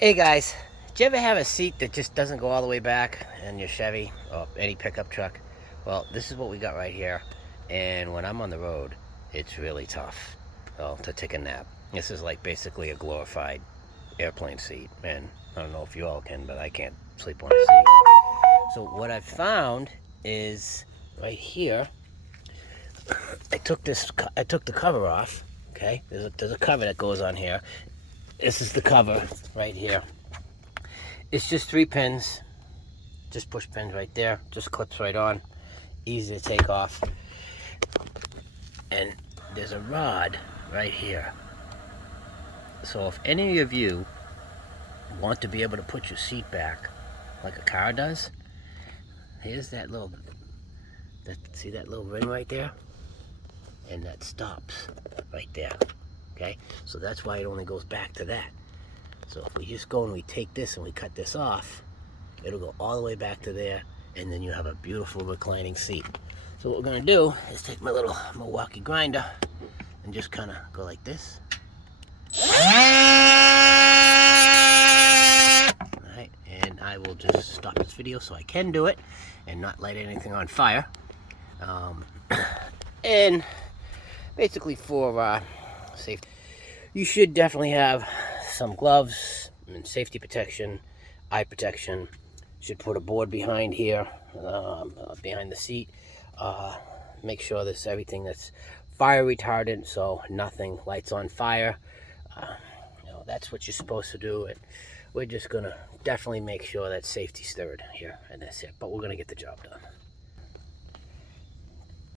Hey guys, do you ever have a seat that just doesn't go all the way back in your Chevy or any pickup truck? Well, this is what we got right here. And when I'm on the road, it's really tough, well, to take a nap. This is like basically a glorified airplane seat. And I don't know if you all can, but I can't sleep on a seat. So what I've found is right here. I took the cover off. Okay, there's a cover that goes on here. This is the cover right here. It's just 3 pins, just push pins right there, just clips right on, easy to take off. And there's a rod right here. So if any of you want to be able to put your seat back like a car does, here's see that little ring right there? And that stops right there, okay? So that's why it only goes back to that. So if we just go and we take this and we cut this off, it'll go all the way back to there, and then you have a beautiful reclining seat. So what we're gonna do is take my little Milwaukee grinder and just kind of go like this. All right, and I will just stop this video so I can do it and not light anything on fire. And basically for safety, you should definitely have some gloves and safety protection, eye protection. Should put a board behind here, behind the seat. Make sure there's everything that's fire retardant, so nothing lights on fire. That's what you're supposed to do. And we're just gonna definitely make sure that safety's third here, and that's it. But we're gonna get the job done.